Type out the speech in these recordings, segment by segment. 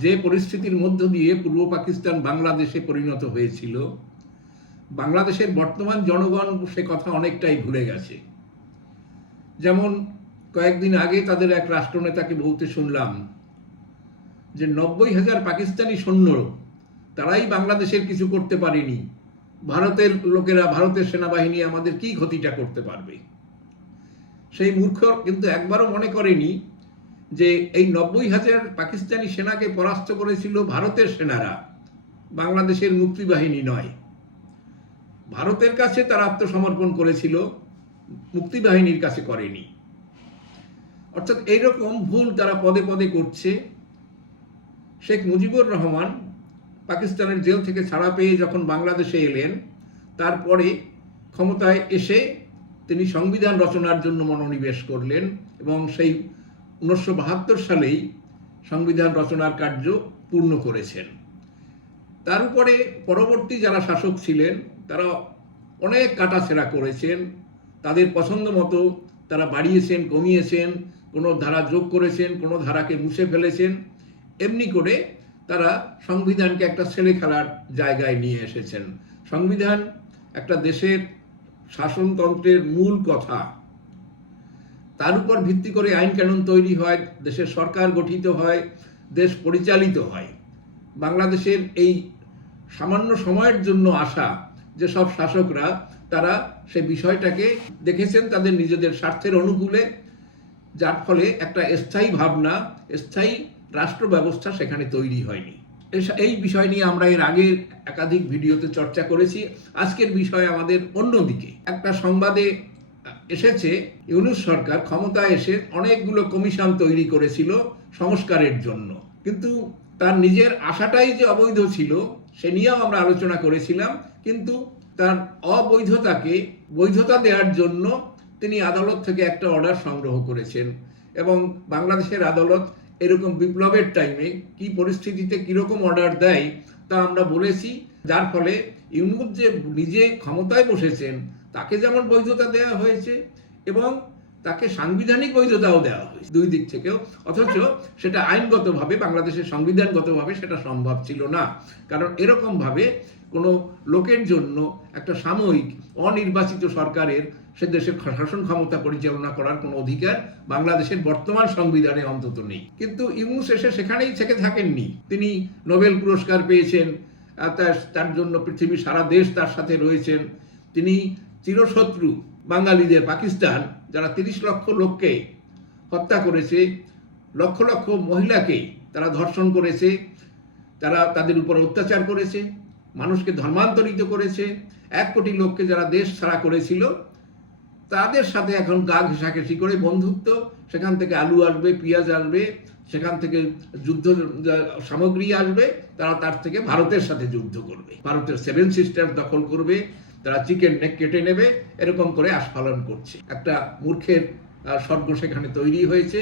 যে পরিস্থিতির মধ্য দিয়ে পূর্ব পাকিস্তান বাংলাদেশে পরিণত হয়েছিল, বাংলাদেশের বর্তমান জনগণ সে কথা অনেকটাই ভুলে গেছে। যেমন কয়েকদিন আগে তাদের এক রাষ্ট্রনেতাকে বলতে শুনলাম যে নব্বই হাজার পাকিস্তানি সৈন্য তারাই বাংলাদেশের কিছু করতে পারেনি। ভারতের লোকেরা, ভারতের সেনাবাহিনী আমাদের কি ক্ষতিটা করতে পারবে? সেই মূর্খ কিন্তু একবারও মনে করেনি যে এই নব্বই হাজার পাকিস্তানি সেনাকে পরাস্ত করেছিল ভারতের সেনারা, বাংলাদেশের মুক্তিবাহিনী নয়। ভারতের কাছে তারা আত্মসমর্পণ করেছিল, মুক্তিবাহিনীর কাছে করেনি। অর্থাৎ এইরকম ভুল তারা পদে পদে করছে। শেখ মুজিবুর রহমান পাকিস্তানের জেল থেকে ছাড়া পেয়ে যখন বাংলাদেশে এলেন, তারপরে ক্ষমতায় এসে তিনি সংবিধান রচনার জন্য মনোনিবেশ করলেন এবং সেই উনিশশো বাহাত্তর সালেই সংবিধান রচনার কার্য পূর্ণ করেছেন। তার উপরে পরবর্তী যারা শাসক ছিলেন, তারা অনেক কাটাছেড়া করেছেন। তাদের পছন্দ মতো তারা বাড়িয়েছেন, কমিয়েছেন, কোনো ধারা যোগ করেছেন, কোনো ধারাকে মুছে ফেলেছেন। এমনি করে তারা সংবিধানকে একটা ছেলে খেলার জায়গায় নিয়ে এসেছেন। সংবিধান একটা দেশের শাসনতন্ত্রের মূল কথা। তার উপর ভিত্তি করে আইন কানুন তৈরি হয়, দেশের সরকার গঠিত হয়, দেশ পরিচালিত হয়। বাংলাদেশের এই সামান্য সময়ের জন্য আসা যে সব শাসকরা, তারা সে বিষয়টাকে দেখেছেন তাদের নিজেদের স্বার্থের অনুকূলে, যার ফলে একটা স্থায়ী ভাবনা, স্থায়ী রাষ্ট্র ব্যবস্থা সেখানে তৈরি হয়নি। এই বিষয় নিয়ে আমরা এর আগের একাধিক ভিডিওতে চর্চা করেছি। আজকের বিষয় আমাদের অন্যদিকে। একটা সংবাদে এসেছে, ইউনুস সরকার ক্ষমতায় এসে অনেকগুলো কমিশন তৈরি করেছিল সংস্কারের জন্য। কিন্তু তার নিজের আশাটাই যে অবৈধ ছিল, সে নিয়েও আমরা আলোচনা করেছিলাম, কিন্তু তার অবৈধতাকে, বৈধতা দেওয়ার জন্য তিনি আদালত থেকে একটা অর্ডার সংগ্রহ করেছেন। এবং বাংলাদেশের আদালত এরকম বিপ্লবের টাইমে কি পরিস্থিতিতে কীরকম অর্ডার দেয়, তা আমরা বলেছি, যার ফলে ইউনুস যে নিজে ক্ষমতায় বসেছেন তাকে যেমন বৈধতা দেওয়া হয়েছে এবং তাকে সাংবিধানিক বৈধতাও দেওয়া হয়েছে দুই দিক থেকেও। অথচ সেটা আইনগতভাবে, বাংলাদেশের সংবিধানগতভাবে সেটা সম্ভব ছিল না। কারণ এরকমভাবে কোনো লোকের জন্য একটা সাময়িক অনির্বাচিত সরকারের সে দেশের শাসন ক্ষমতা পরিচালনা করার কোনো অধিকার বাংলাদেশের বর্তমান সংবিধানে অন্তত নেই। কিন্তু ইউনুস এসে সেখানেই থেকে থাকেননি। তিনি নোবেল পুরস্কার পেয়েছেন তার তার জন্য পৃথিবীর সারা দেশ তার সাথে রয়েছেন। তিনি চিরশত্রু বাঙালিদের পাকিস্তান, যারা তিরিশ লক্ষ লোককে হত্যা করেছে, লক্ষ লক্ষ মহিলাকে তারা ধর্ষণ করেছে, তারা তাদের উপর অত্যাচার করেছে, মানুষকে ধর্মান্তরিত করেছে, এক কোটি লোককে যারা দেশ ছাড়া করেছিল, তাদের সাথে এখন গা ঘেঁষাঘেঁষি করে বন্ধুত্ব, সেখান থেকে আলু আসবে, পেঁয়াজ আসবে, সেখান থেকে যুদ্ধ সামগ্রী আসবে, তারা তার থেকে ভারতের সাথে যুদ্ধ করবে। ভারতের সেভেন সিস্টার দখল করবে তারা চিকেন নেক কেটে নেবে, এরকম করে আস্ফালন করছে। একটা মূর্খের স্বর্গ সেখানে তৈরি হয়েছে,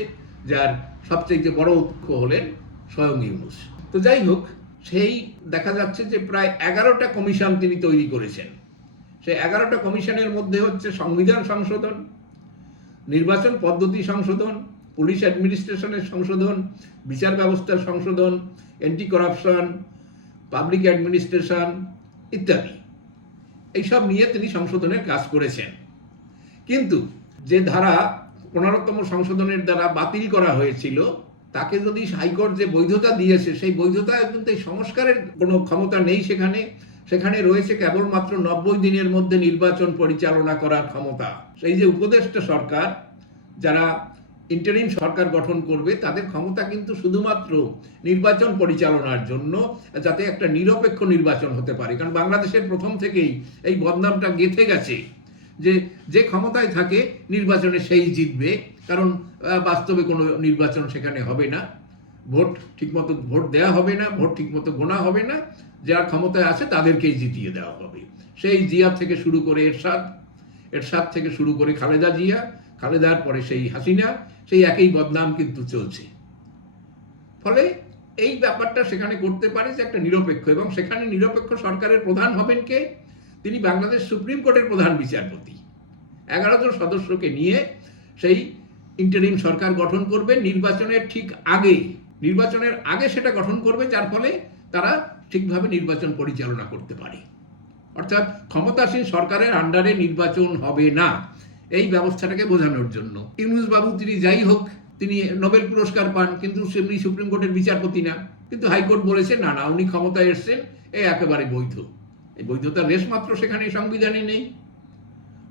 যার সবচেয়ে বড় উৎস হলেন স্বয়ং ইউনুস। তো যাই হোক, সেই দেখা যাচ্ছে যে প্রায় এগারোটা কমিশন তিনি তৈরি করেছেন। সেই এগারোটা কমিশনের মধ্যে হচ্ছে সংবিধান সংশোধন, নির্বাচন পদ্ধতি সংশোধন, পুলিশ অ্যাডমিনিস্ট্রেশনের সংশোধন, বিচার ব্যবস্থার সংশোধন অ্যান্টি করাপশন পাবলিক অ্যাডমিনিস্ট্রেশন ইত্যাদি। এইসব নিয়ে তিনি সংশোধনের কাজ করেছেন। কিন্তু যে ধারা পনেরোতম সংশোধনের দ্বারা বাতিল করা হয়েছিল, তাকে যদি হাইকোর্ট যে বৈধতা দিয়েছে, সেই বৈধতা কিন্তু এই সংস্কারের কোনো ক্ষমতা নেই সেখানে। সেখানে রয়েছে কেবলমাত্র নব্বই দিনের মধ্যে নির্বাচন পরিচালনা করার ক্ষমতা। সেই যে উপদেষ্টা সরকার, যারা ইন্টারিম সরকার গঠন করবে, তাদের ক্ষমতা কিন্তু শুধুমাত্র নির্বাচন পরিচালনার জন্য, যাতে একটা নিরপেক্ষ নির্বাচন হতে পারে। কারণ বাংলাদেশের প্রথম থেকেই এই বদনামটা গেঁথে গেছে যে যে ক্ষমতায় থাকে, নির্বাচনে সেই জিতবে। কারণ বাস্তবে কোনো নির্বাচন সেখানে হবে না। ভোট ঠিকমতো, ভোট দেওয়া হবে না, ভোট ঠিকমতো গোনা হবে না। যারা ক্ষমতায় আছে, তাদেরকেই জিতিয়ে দেওয়া হবে। সেই জিয়া থেকে শুরু করে এরশাদ। এরশাদ থেকে শুরু করে খালেদা জিয়া। খালেদার পরে সেই হাসিনা। সেই একই বদনাম কিন্তু চলছে। ফলে এই ব্যাপারটা সেখানে করতে পারে যে একটা নিরপেক্ষ এবং সেখানে নিরপেক্ষ সরকারের প্রধান হবেন কে? তিনি বাংলাদেশ সুপ্রিম কোর্টের প্রধান বিচারপতি। এগারো জন সদস্যকে নিয়ে সেই ইন্টারিম সরকার গঠন করবে নির্বাচনের ঠিক আগে। নির্বাচনের আগে সেটা গঠন করবে, যার ফলে তারা ঠিকভাবে নির্বাচন পরিচালনা করতে পারে। অর্থাৎ ক্ষমতাসীন সরকারের আন্ডারে নির্বাচন হবে না। এই ব্যবস্থাটাকে বোঝানোর জন্য। ইউনুস বাবু তিনি যাই হোক, তিনি নোবেল পুরস্কার পান, কিন্তু সেমনি সুপ্রিম কোর্টের বিচারপতি না। কিন্তু হাইকোর্ট বলেছে, না না, উনি ক্ষমতায় এসছেন, এ একেবারে বৈধ। এই বৈধতার রেশ মাত্র সেখানে সংবিধানে নেই।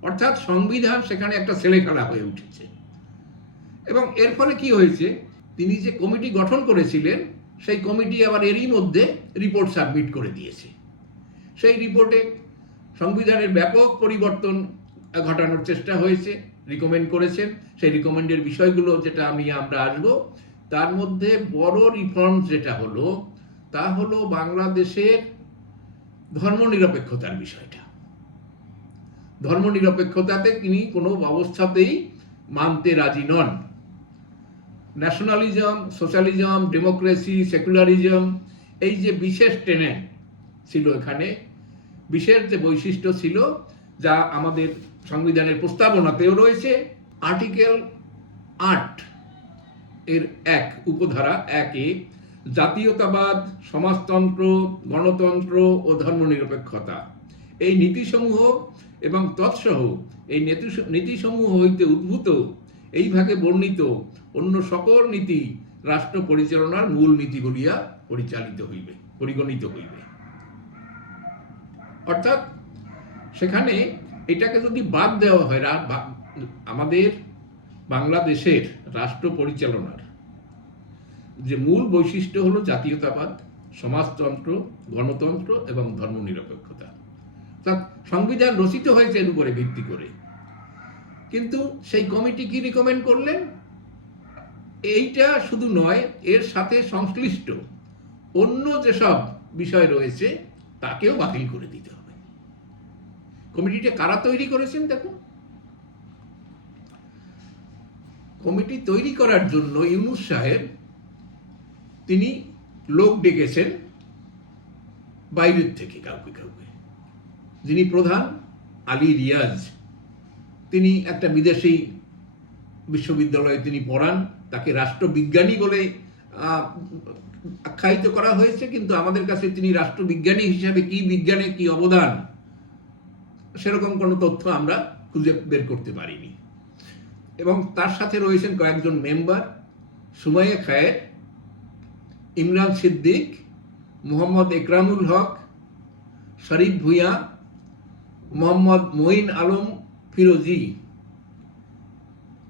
অর্থাৎ সংবিধান সেখানে একটা ছেলেখেলা হয়ে উঠেছে। এবং এর ফলে কি হয়েছে, তিনি যে কমিটি গঠন করেছিলেন, সেই কমিটি আবার এরই মধ্যে রিপোর্ট সাবমিট করে দিয়েছে। সেই রিপোর্টে সংবিধানের ব্যাপক পরিবর্তন ঘটানোর চেষ্টা হয়েছে রিকমেন্ড করেছেন। সেই রিকমেন্ডের বিষয়গুলো যেটা আমি, আমরা আসব। তার মধ্যে বড় রিফর্ম যেটা হলো, তা হলো বাংলাদেশের ধর্মনিরপেক্ষতার বিষয়টা। ধর্মনিরপেক্ষতাতে তিনি কোনো অবস্থাতেই মানতে রাজি নন। ন্যাশনালিজম সোশ্যালিজম ডেমোক্রেসি সেকুলারিজম এই যে বিশেষ টেনে ছিল এখানে, বিশেষ যে বৈশিষ্ট্য ছিল যা আমাদের সংবিধানের প্রস্তাবনাতেও রয়েছে আর্টিকেল আট এর এক উপধারা একে, জাতীয়তাবাদ, সমাজতন্ত্র, গণতন্ত্র ও ধর্মনিরপেক্ষতা। এই নীতিসমূহ এবং তৎসহ এই নীতিসমূহ হইতে উদ্ভূত, এই ভাগে বর্ণিত অন্য সকল নীতি রাষ্ট্র পরিচালনার মূল নীতি বলিয়া পরিচালিত হইবে, পরিগণিত হইবে। অর্থাৎ সেখানে এটাকে যদি বাদ দেওয়া হয় আমাদের বাংলাদেশের রাষ্ট্র পরিচালনার যে মূল বৈশিষ্ট্য হলো জাতীয়তাবাদ, সমাজতন্ত্র, গণতন্ত্র এবং ধর্মনিরপেক্ষতা। অর্থাৎ সংবিধান রচিত হয়েছে এর উপরে ভিত্তি করে। কিন্তু সেই কমিটি কি রিকমেন্ড করলেন? এইটা শুধু নয়, এর সাথে সংশ্লিষ্ট অন্য যেসব বিষয় রয়েছে, তাকেও বাতিল করে দিতে কমিটিটা কারা তৈরি করেছেন দেখুন কমিটি তৈরি করার জন্য ইউনুস সাহেব তিনি লোক ডেকেছেন বাইরের থেকে কাউকে কাউকে। যিনি প্রধান, আলী রিয়াজ। তিনি একটা বিদেশি বিশ্ববিদ্যালয়ে তিনি পড়ান, তাকে রাষ্ট্রবিজ্ঞানী বলে আখ্যায়িত করা হয়েছে, কিন্তু আমাদের কাছে তিনি রাষ্ট্রবিজ্ঞানী হিসাবে কি বিজ্ঞানে কি অবদান? সেরকম কোনো তথ্য আমরা খুঁজে বের করতে পারিনি। এবং তার সাথে রয়েছেন কয়েকজন মেম্বার, সুমাইয়া খায়ের, ইমরান সিদ্দিক, মোহাম্মদ একরামুল হক, শরীফ ভুঁইয়া, মোহাম্মদ মঈন আলম ফিরোজি।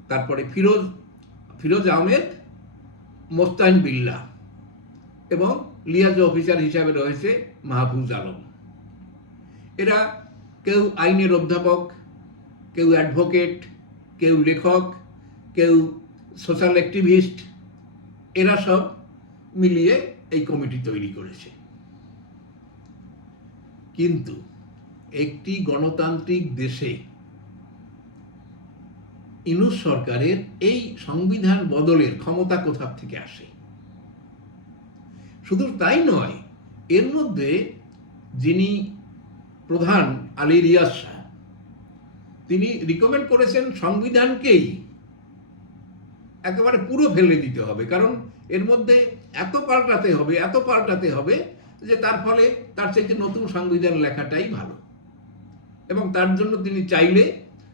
তারপরে ফিরোজ ফিরোজ আহমেদ মোস্তাইন বিল্লা এবং লিয়াজ অফিসার হিসাবে রয়েছে মাহফুজ আলম। এরা কেউ আইনের অধ্যাপক, কেউ অ্যাডভোকেট কেউ লেখক, কেউ সোশ্যাল অ্যাক্টিভিস্ট এরা সব মিলিয়ে এই কমিটি তৈরি করেছে। কিন্তু একটি গণতান্ত্রিক দেশে ইনুস সরকারের এই সংবিধান বদলের ক্ষমতা কোথা থেকে আসে? শুধু তাই নয়, এর মধ্যে যিনি প্রধান আলী রিয়াজ শাহ তিনি রিকমেন্ড করেছেন সংবিধানকেই একেবারে পুরো ফেলে দিতে হবে, কারণ এর মধ্যে এত পাল্টাতে হবে, এত পাল্টাতে হবে যে তার ফলে তার চাইতে নতুন সংবিধান লেখাটাই ভালো। এবং তার জন্য তিনি চাইলে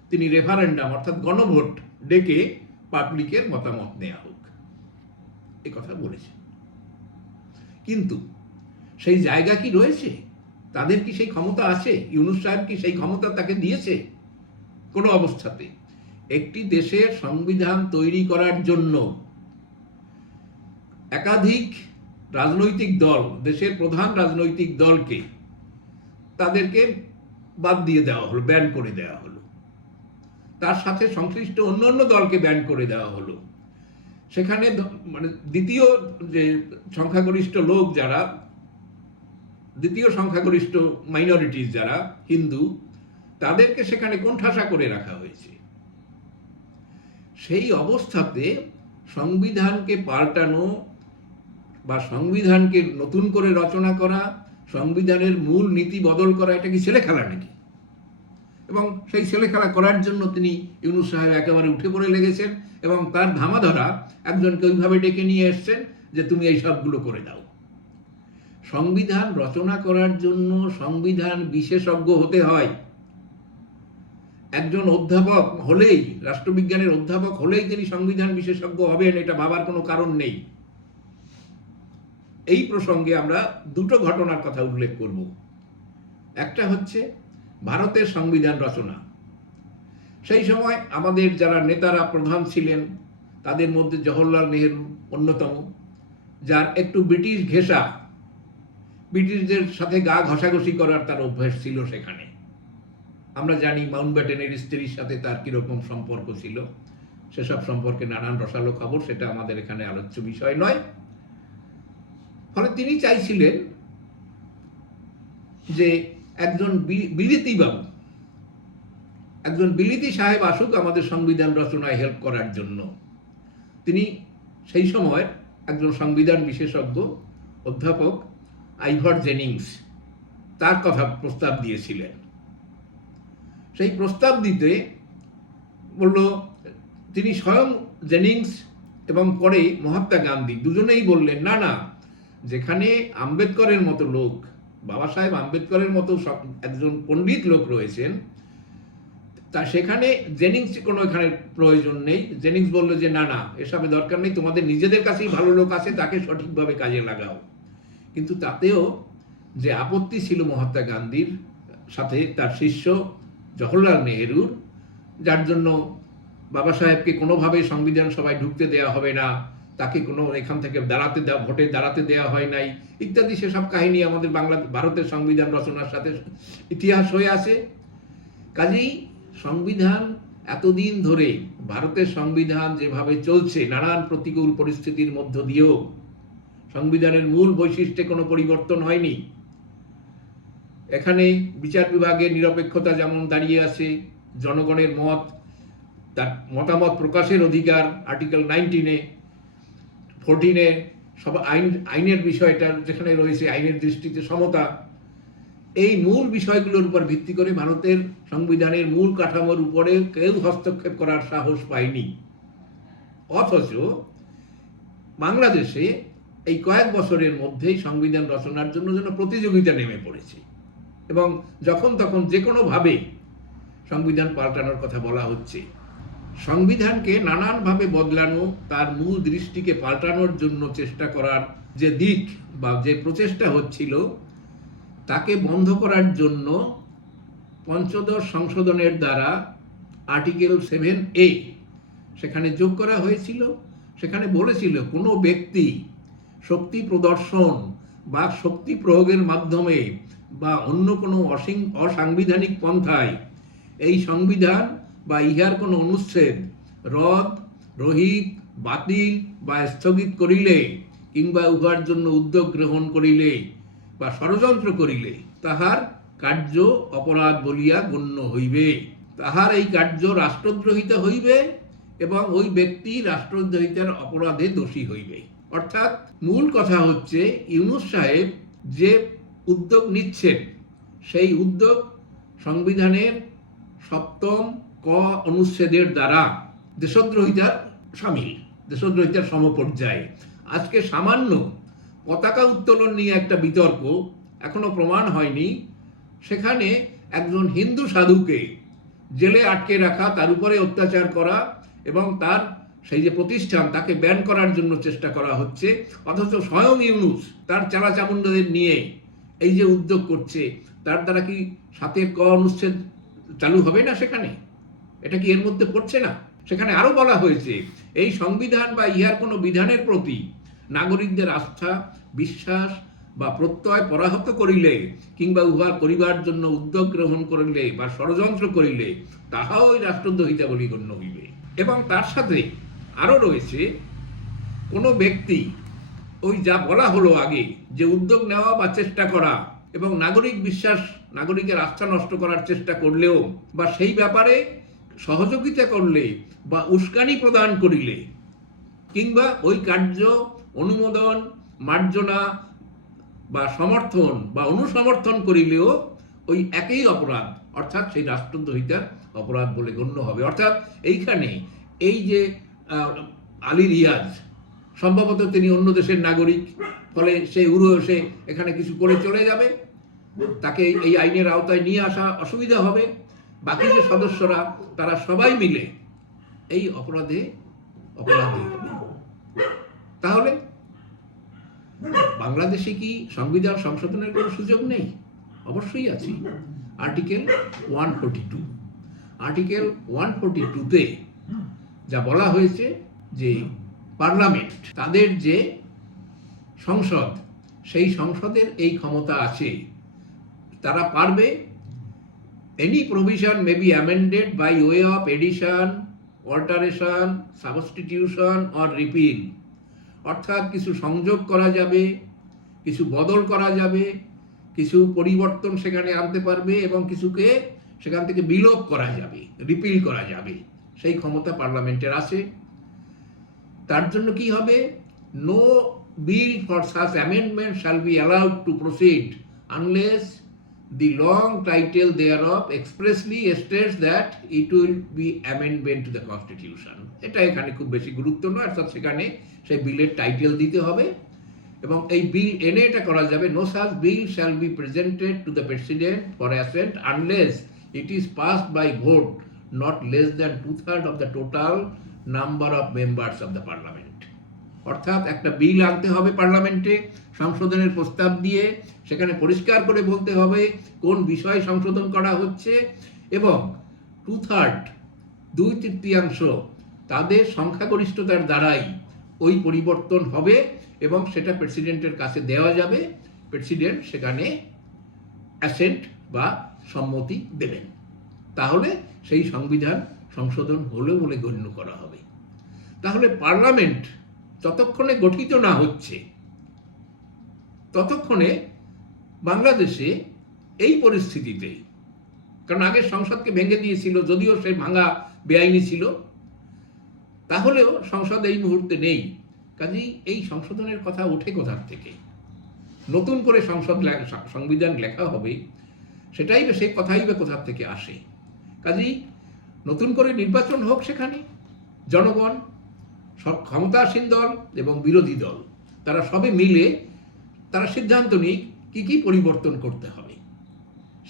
তিনি রেফারেন্ডাম অর্থাৎ গণভোট ডেকে পাবলিকের মতামত নেওয়া হোক। এ কথা বলেছে কিন্তু সেই জায়গা কি রয়েছে? তাদের কি সেই ক্ষমতা আছে? ইউনুস সাহেব কি সেই ক্ষমতা তাকে দিয়েছে? কোনো অবস্থাতে। একটি দেশের সংবিধান তৈরি করার জন্য একাধিক রাজনৈতিক দল, দেশের প্রধান রাজনৈতিক দলকে তাদেরকে বাদ দিয়ে দেওয়া হলো ব্যান করে দেওয়া হলো। তার সাথে সংশ্লিষ্ট অন্য অন্য দলকে ব্যান করে দেওয়া হলো। সেখানে মানে দ্বিতীয় যে সংখ্যাগরিষ্ঠ লোক যারা দ্বিতীয় সংখ্যাগরিষ্ঠ মাইনরিটিস যারা, হিন্দু, তাদেরকে সেখানে কোণঠাসা করে রাখা হয়েছে। সেই অবস্থাতে সংবিধানকে পাল্টানো বা সংবিধানকে নতুন করে রচনা করা, সংবিধানের মূল নীতি বদল করা, এটা কি ছেলে খেলা নাকি? এবং সেই ছেলে খেলা করার জন্য তিনি ইউনুস সাহেব একেবারে উঠে পড়ে লেগেছেন এবং তার ধামাধরা একজনকে ওইভাবে ডেকে নিয়ে এসছেন যে, তুমি এই সবগুলো করে দাও। সংবিধান রচনা করার জন্য সংবিধান বিশেষজ্ঞ হতে হয়। একজন অধ্যাপক হলেই, রাষ্ট্রবিজ্ঞানের অধ্যাপক হলেই তিনি সংবিধান বিশেষজ্ঞ হবেন, এটা ভাবার কোনো কারণ নেই। এই প্রসঙ্গে আমরা দুটো ঘটনার কথা উল্লেখ করব। একটা হচ্ছে ভারতের সংবিধান রচনা। সেই সময় আমাদের যারা নেতারা প্রধান ছিলেন, তাদের মধ্যে জওহরলাল নেহেরু অন্যতম, যার একটু ব্রিটিশ ঘেঁষা ব্রিটিশদের সাথে গা ঘষাঘষি করার তার অভ্যাস ছিল সেখানে। আমরা জানি মাউন্ট ব্যাটেনের স্ত্রীর সাথে তার কীরকম সম্পর্ক ছিল। সেসব সম্পর্কে নানান রসালো খবর, সেটা আমাদের এখানে আলোচ্য বিষয় নয়। ফলে তিনি চাইছিলেন যে একজন বিলিতি বাবু একজন বিলিতি সাহেব আসুক আমাদের সংবিধান রচনায় হেল্প করার জন্য। তিনি সেই সময় একজন সংবিধান বিশেষজ্ঞ, অধ্যাপক আইভর জেনিংস তার কথা প্রস্তাব দিয়েছিলেন। সেই প্রস্তাব দিতে বলল, তিনি স্বয়ং জেনিংস এবং পরে মহাত্মা গান্ধী। দুজনেই বললেন, না না, যেখানে আম্বেদকরের মতো লোক, বাবা সাহেব আম্বেদকরের মতো একজন পণ্ডিত লোক রয়েছেন, তা সেখানে জেনিংস কোনো এখানে প্রয়োজন নেই। জেনিংস বলল যে, না না এসবে দরকার নেই, তোমাদের নিজেদের কাছেই ভালো লোক আছে, তাকে সঠিকভাবে কাজে লাগাও। কিন্তু তাতেও যে আপত্তি ছিল মহাত্মা গান্ধীর সাথে তার শিষ্য জওহরলাল নেহেরুর, যার জন্য বাবা সাহেবকে কোনোভাবে সংবিধান সভায় ঢুকতে দেওয়া হবে না, তাকে কোনো এখান থেকে দাঁড়াতে দেওয়া ভোটে দাঁড়াতে দেওয়া হয় নাই, ইত্যাদি সেসব কাহিনী আমাদের বাংলা, ভারতের সংবিধান রচনার সাথে ইতিহাস হয়ে আছে কাজেই সংবিধান এতদিন ধরে ভারতের সংবিধান যেভাবে চলছে, নানান প্রতিকূল পরিস্থিতির মধ্য দিয়েও সংবিধানের মূল বৈশিষ্ট্যে কোনো পরিবর্তন হয়নি। এখানে বিচার বিভাগের নিরপেক্ষতা যেমন দাঁড়িয়ে আছে, জনগণের মত, তার মতামত প্রকাশের অধিকার আর্টিকেল নাইনটিনে, ফোরটিনে, সব আইন, আইনের বিষয়টা যেখানে রয়েছে, আইনের দৃষ্টিতে সমতা। এই মূল বিষয়গুলোর উপর ভিত্তি করে ভারতের সংবিধানের মূল কাঠামোর উপরে কেউ হস্তক্ষেপ করার সাহস পায়নি। অথচ বাংলাদেশে এই কয়েক বছরের মধ্যেই সংবিধান রচনার জন্য যেন প্রতিযোগিতা নেমে পড়েছে। এবং যখন তখন যে কোনোভাবে সংবিধান পাল্টানোর কথা বলা হচ্ছে, সংবিধানকে নানানভাবে বদলানো, তার মূল দৃষ্টিকে পাল্টানোর জন্য চেষ্টা করার যে দিক বা যে প্রচেষ্টা হচ্ছিল, তাকে বন্ধ করার জন্য পঞ্চদশ সংশোধনের দ্বারা আর্টিকেল সেভেন এ সেখানে যোগ করা হয়েছিল। সেখানে বলেছিল কোনো ব্যক্তি শক্তি প্রদর্শন বা শক্তি প্রয়োগের মাধ্যমে বা অন্য কোনো অসিং, অসাংবিধানিক পন্থায় এই সংবিধান বা ইহার কোনো অনুচ্ছেদ রদ, রহিত, বাতিল বা স্থগিত করিলে কিংবা উহার জন্য উদ্যোগ গ্রহণ করিলে বা ষড়যন্ত্র করিলে তাহার কার্য অপরাধ বলিয়া গণ্য হইবে। তাহার এই কার্য রাষ্ট্রদ্রোহিতা হইবে এবং ওই ব্যক্তি রাষ্ট্রদ্রোহিতার অপরাধে দোষী হইবে। অর্থাৎ মূল কথা হচ্ছে ইউনুস সাহেব যে উদ্যোগ নিচ্ছেন, সেই উদ্যোগ সংবিধানের সপ্তম ক অনুচ্ছেদের দ্বারা দেশদ্রোহিতার সামিল, দেশদ্রোহিতার সমপর্যায়ে। আজকে সামান্য পতাকা উত্তোলন নিয়ে একটা বিতর্ক এখনও প্রমাণ হয়নি। সেখানে একজন হিন্দু সাধুকে জেলে আটকে রাখা, তার উপরে অত্যাচার করা এবং তার সেই যে প্রতিষ্ঠান, তাকে ব্যান করার জন্য চেষ্টা করা হচ্ছে। অথচ স্বয়ং ইউনুস তার চালাচামুন্ডাদের নিয়ে এই যে উদ্যোগ করছে, তার দ্বারা কি সাতের ক অনুচ্ছেদ চালু হবে না সেখানে? এটা কি এর মধ্যে পড়ছে না? সেখানে আরও বলা হয়েছে, এই সংবিধান বা ইহার কোনো বিধানের প্রতি নাগরিকদের আস্থা, বিশ্বাস বা প্রত্যয় পরাহত করিলে কিংবা উহার করিবার জন্য উদ্যোগ গ্রহণ করিলে বা ষড়যন্ত্র করিলে, তাহাও ওই রাষ্ট্রদ্রোহিতা বলি গণ্য হইবে। এবং তার সাথে আরও রয়েছে, কোনো ব্যক্তি ওই যা বলা হলো আগে, যে উদ্যোগ নেওয়া বা চেষ্টা করা এবং নাগরিক বিশ্বাস, নাগরিকের আস্থা নষ্ট করার চেষ্টা করলেও বা সেই ব্যাপারে সহযোগিতা করলে বা উস্কানি প্রদান করিলে কিংবা ওই কার্য অনুমোদন, মার্জনা বা সমর্থন বা অনুসমর্থন করিলেও ওই একই অপরাধ, অর্থাৎ সেই রাষ্ট্রদ্রোহিতার অপরাধ বলে গণ্য হবে। অর্থাৎ এইখানে এই যে আলী রিয়াজ। সম্ভবত তিনি অন্য দেশের নাগরিক, ফলে সে উড়ো এসে এখানে কিছু করে চলে যাবে। তাকে এই আইনের আওতায় নিয়ে আসা অসুবিধা হবে। বাকি যে সদস্যরা, তারা সবাই মিলে এই অপরাধে অপরাধী। তাহলে বাংলাদেশে কি সংবিধান সংশোধনের কোনো সুযোগ নেই? অবশ্যই আছে। Article one forty two. Article one forty টুতে যা বলা হয়েছে যে পার্লামেন্ট তাদের যে সংসদ সেই সংসদের এই ক্ষমতা আছে। তারা পারবে any provision may be amended by way of addition alteration substitution or repeal অর্থাৎ কিছু সংযোগ করা যাবে কিছু বদল করা যাবে কিছু পরিবর্তন সেখানে আনতে পারবে এবং কিছুকে সেখান থেকে বিলোপ করা যাবে রিপিল করা যাবে। সেই ক্ষমতা পার্লামেন্টের আছে। তার জন্য কি হবে? No bill for such amendment shall be allowed to proceed unless the long title thereof expressly states that it will be amendment to the constitution এটা এখানে খুব বেশি গুরুত্ব নয়, অর্থাৎ সেখানে সেই বিলের টাইটেল দিতে হবে এবং এই বিল এনে এটা করা যাবে no such bill shall be presented to the president for assent unless it is passed by vote less than two third of the total number of members of the parliament অর্থাৎ একটা বিল আনতে হবে পার্লামেন্টে সংশোধনের প্রস্তাব দিয়ে, সেখানে পরিষ্কার করে বলতে হবে কোন বিষয় সংশোধন করা হচ্ছে এবং টু থার্ড দুই তৃতীয়াংশ তাদের সংখ্যাগরিষ্ঠতার দ্বারাই ওই পরিবর্তন হবে এবং সেটা প্রেসিডেন্টের কাছে দেওয়া যাবে। প্রেসিডেন্ট সেখানে অ্যাসেন্ট বা সম্মতি দেবেন। তাহলে সেই সংবিধান সংশোধন হলো বলে গণ্য করা হবে। তাহলে পার্লামেন্ট যতক্ষণে গঠিত না হচ্ছে, ততক্ষণে বাংলাদেশে এই পরিস্থিতিতে, কারণ আগে সংসদকে ভেঙে দিয়েছিল, যদিও সে ভাঙা বেআইনি ছিল, তাহলেও সংসদ এই মুহূর্তে নেই। কাজেই এই সংশোধনের কথা ওঠে কোথার থেকে? নতুন করে সংসদ সংবিধান লেখা হবে, সেটাই সেই কথাই বা কোথার থেকে আসে? কাজেই নতুন করে নির্বাচন হোক সেখানে জনগণ, সব ক্ষমতাসীন দল এবং বিরোধী দল, তারা সবে মিলে তারা সিদ্ধান্ত নিক কি কি পরিবর্তন করতে হবে।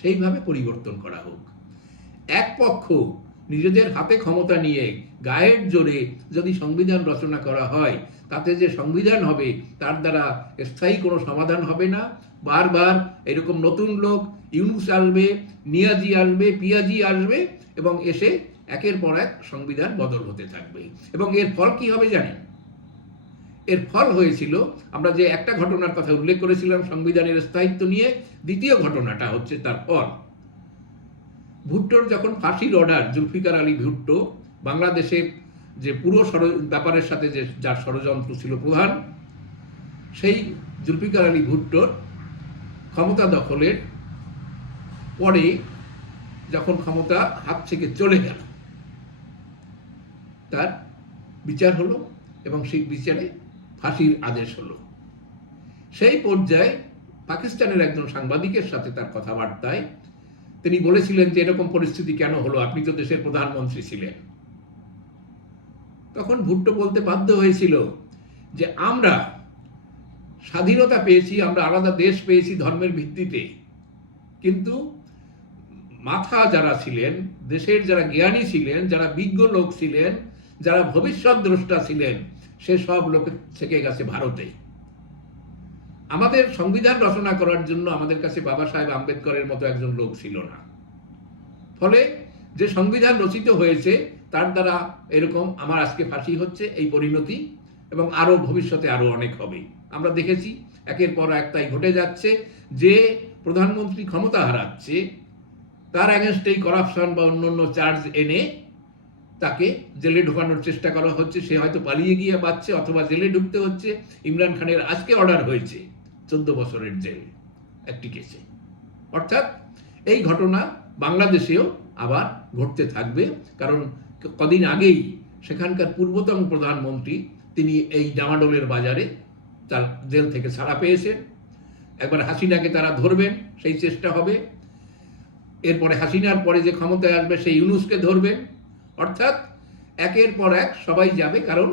সেইভাবে পরিবর্তন করা হোক। এক পক্ষ নিজেদের হাতে ক্ষমতা নিয়ে গায়ের জোরে যদি সংবিধান রচনা করা হয়, তাতে যে সংবিধান হবে, তার দ্বারা স্থায়ী কোনো সমাধান হবে না। বারবার এরকম নতুন লোক, ইউনুস আসবে, নিয়াজি আসবে, পিয়াজি আসবে এবং এসে একের পর এক সংবিধান বদল হতে থাকবে। এবং এর ফল কি হবে জানেন? এর ফল হয়েছিল, আমরা যে একটা ঘটনার কথা উল্লেখ করেছিলাম সংবিধানের স্থায়িত্ব নিয়ে, দ্বিতীয় ঘটনাটা হচ্ছে তার ফল ভুট্টোর যখন ফাঁসির অর্ডার জুলফিকার আলী ভুট্টো বাংলাদেশের যে পুরো ব্যাপারের সাথে যে যার ষড়যন্ত্র ছিল প্রধান, সেই জুলফিকার আলী ভুট্টোর ক্ষমতা দখলের পরে যখন ক্ষমতা হাত থেকে চলে গেল, তার বিচার হলো এবং সেই বিচারে ফাঁসির আদেশ হলো। সেই পর্যায়ে পাকিস্তানের একজন সাংবাদিকের সাথে তার কথাবার্তায় তিনি বলেছিলেন যে, এরকম পরিস্থিতি কেন হলো? আপনি তো দেশের প্রধানমন্ত্রী ছিলেন। তখন ভুট্টো বলতে বাধ্য হয়েছিল যে, আমরা স্বাধীনতা পেয়েছি, আমরা আলাদা দেশ পেয়েছি ধর্মের ভিত্তিতে। কিন্তু মাথা যারা ছিলেন, দেশের যারা জ্ঞানী ছিলেন, যারা বিজ্ঞ লোক ছিলেন, যারা ভবিষ্যৎ দ্রষ্টা ছিলেন, সে সব লোক থেকে গেছে ভারতে। আমাদের সংবিধান রচনা করার জন্য আমাদের কাছে বাবা সাহেব আম্বেদকরের মতো একজন লোক ছিল না। ফলে যে সংবিধান রচিত হয়েছে, তার দ্বারা এরকম আমার আজকে ফাঁসি হচ্ছে, এই পরিণতি এবং আরও ভবিষ্যতে আরও অনেক হবে। আমরা দেখেছি একের পর এক তাই ঘটে যাচ্ছে যে প্রধানমন্ত্রী ক্ষমতা হারাচ্ছে, তার অ্যাগেনস্ট এই করাপশন বা অন্যান্য চার্জ এনে তাকে জেলে ঢোকানোর চেষ্টা করা হচ্ছে। সে হয়তো পালিয়ে গিয়ে বাঁচছে অথবা জেলে ঢুকতে হচ্ছে। ইমরান খানের আজকে অর্ডার হয়েছে চোদ্দ বছরের জেল একটি কেসে অর্থাৎ এই ঘটনা বাংলাদেশেও আবার ঘটতে থাকবে। কারণ কদিন আগেই সেখানকার পূর্বতন প্রধানমন্ত্রী তিনি এই ডামাডোলের বাজারে তার জেল থেকে ছাড়া পেয়েছেন। একবার হাসিনাকে তারা ধরবেন, সেই চেষ্টা হবে। এরপরে হাসিনার পরে যে ক্ষমতায় আসবে, সেই ইউনুসকে ধরবেন। অর্থাৎ একের পর এক সবাই যাবে, কারণ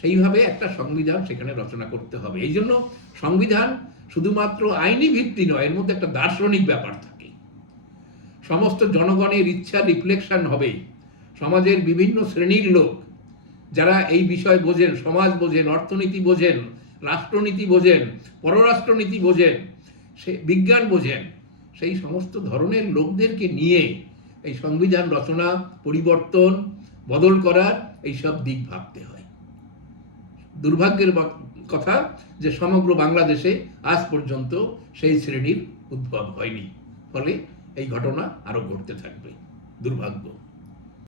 সেইভাবে একটা সংবিধান সেখানে রচনা করতে হবে। এই জন্য সংবিধান শুধুমাত্র আইনি ভিত্তি নয়, এর মধ্যে একটা দার্শনিক ব্যাপার থাকে। সমস্ত জনগণের ইচ্ছা রিফ্লেকশন হবে। সমাজের বিভিন্ন শ্রেণির লোক যারা এই বিষয় বোঝেন, সমাজ বোঝেন, অর্থনীতি বোঝেন, রাষ্ট্রনীতি বোঝেন, পররাষ্ট্রনীতি বোঝেন, সে বিজ্ঞান বোঝেন, সেই সমস্ত ধরনের লোকদেরকে নিয়ে এই সংবিধান রচনা, পরিবর্তন, বদল করার এইসব দিক ভাবতে হয়। দুর্ভাগ্যের কথা যে সমগ্র বাংলাদেশে আজ পর্যন্ত সেই শ্রেণির উদ্ভব হয়নি। ফলে এই ঘটনা আরও ঘটতে থাকবে। দুর্ভাগ্য।